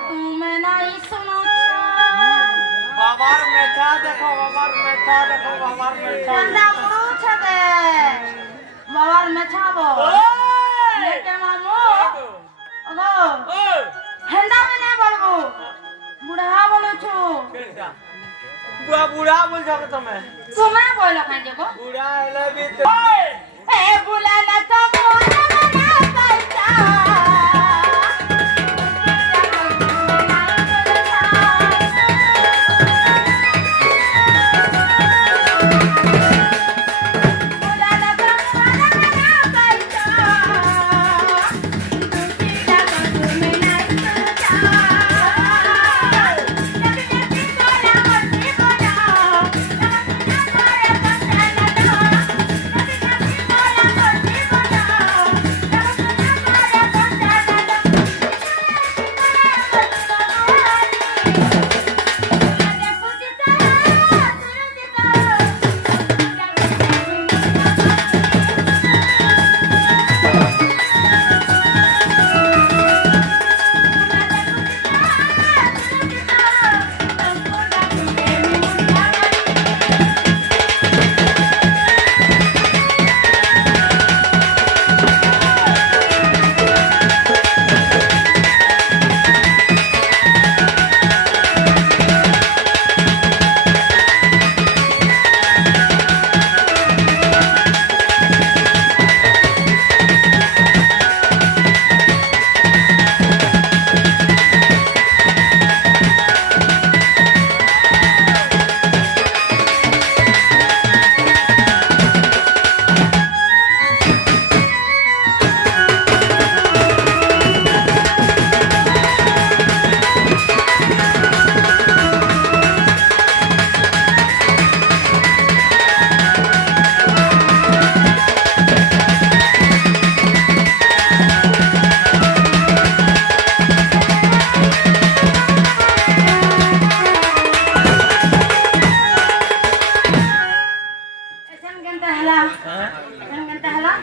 তুমি নাই শুনো বাবার মেঠা দেখো বাবার মেঠা দেখো বাবার মেঠা ঠান্ডা পড়ছে দে বাবার মেছাবো লেটে মামু ওগো হেন্দা মানে বলবো বুড়া বলছো বুড়া বুড়া বলছো তুমি তুমি বলো কাজ গো বুড়া হলে বি এ বুলা না তো মোরা না পাইতা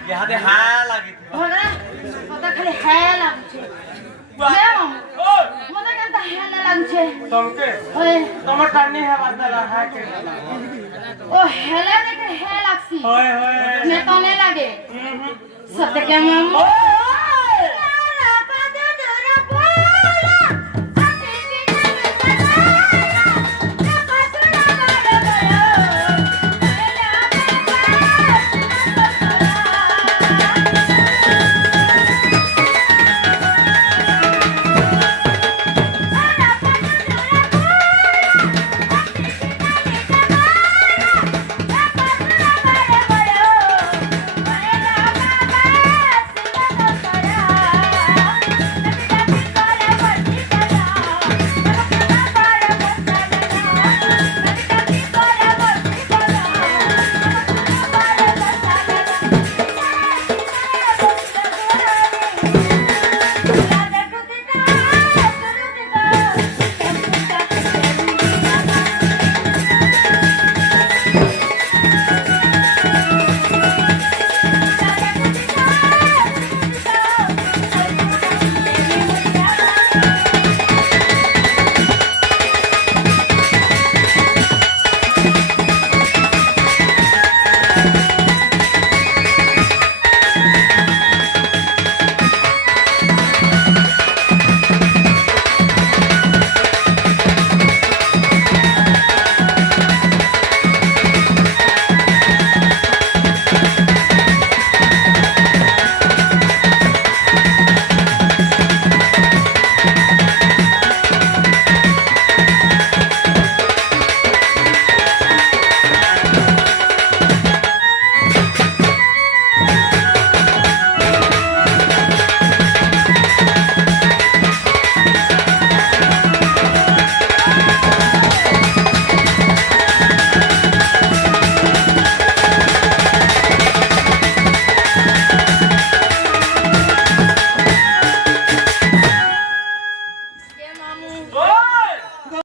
ইহাতে হা লাগি तुमके तुम्हार टानी है बदला है के ओ हेले देखे हे लागसी होय होय ने तो नहीं लागे सत्य के मामू